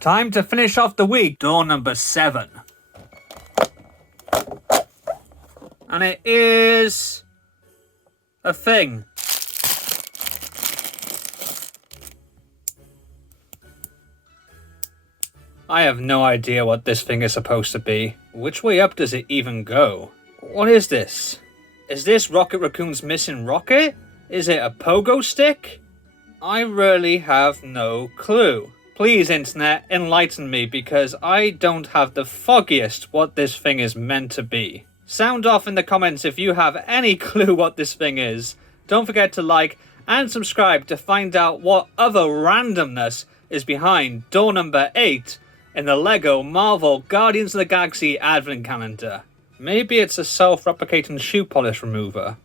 Time to finish off the week. Door number 7. And it is a thing. I have no idea what this thing is supposed to be. Which way up does it even go? What is this? Is this Rocket Raccoon's missing rocket? Is it a pogo stick? I really have no clue. Please, internet, enlighten me because I don't have the foggiest what this thing is meant to be. Sound off in the comments if you have any clue what this thing is. Don't forget to like and subscribe to find out what other randomness is behind door number 8 in the LEGO Marvel Guardians of the Galaxy Advent Calendar. Maybe it's a self-replicating shoe polish remover.